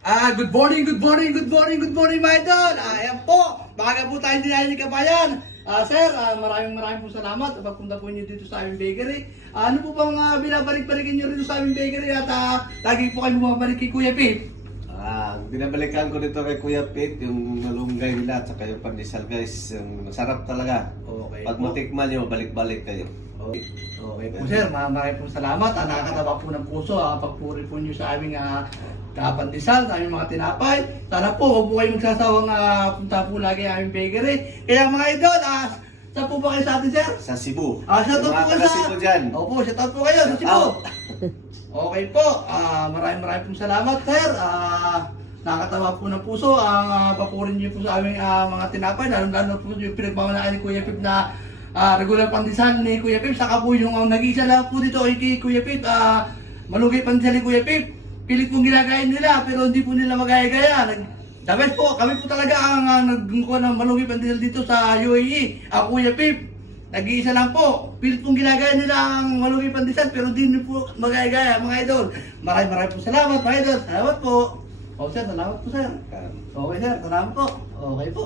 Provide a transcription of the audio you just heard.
Good morning, good morning, good morning, good morning mga idol. Ayan po, baka po tayo din ni Kabayan. Sir, maraming po salamat. Pagpunta po niyo dito sa aming bakery. Ano po bang binabalik-balikin niyo rito sa aming bakery at lagi po kayo bumabalik kay Kuya Pip? Binabalikan ko dito kay Kuya Pete, yung malunggay nila at saka yung pandesal guys. Yung masarap talaga. Okay Pag po. matikman nyo, balik-balik kayo. Okay po sir, maraming po salamat. Nakakataba po ng puso. Pagpuri po niyo sa aming kapandesal, sa aming mga tinapay. Sana po, huwag po kayong magsasawang punta po lagi ang aming bakery. Kaya mga idol, saan po ba kayo sa atin sir? Sa Cebu. Shoutout po kayo sa... Cebu dyan. Opo, shoutout po kayo sa Cebu. Okay po, maraming pong salamat sir. Nakakatawa po ng puso ang papurin niyo po sa aming mga tinapay. Lalo po yung pinagmamanaan ni Kuya Pip na regular pandesal ni Kuya Pip. Saka po yung nag-iisa lang po dito kay Kuya Pip. Malugay pandesal ni Kuya Pip. Pilit pong ginagayin nila pero hindi po nila magaya-gaya. The best po, kami po talaga ang nagkuha ng malugay pandesal dito sa UAE. Kuya Pip. Nag-iisa lang po. Pilit pong ginagaya nila ang malugay pandesal pero hindi po magaya-gaya mga idol. Maraming po salamat mga idol. Salamat po. Sir, salamat po sir. Okay sir, salamat po. Okay po.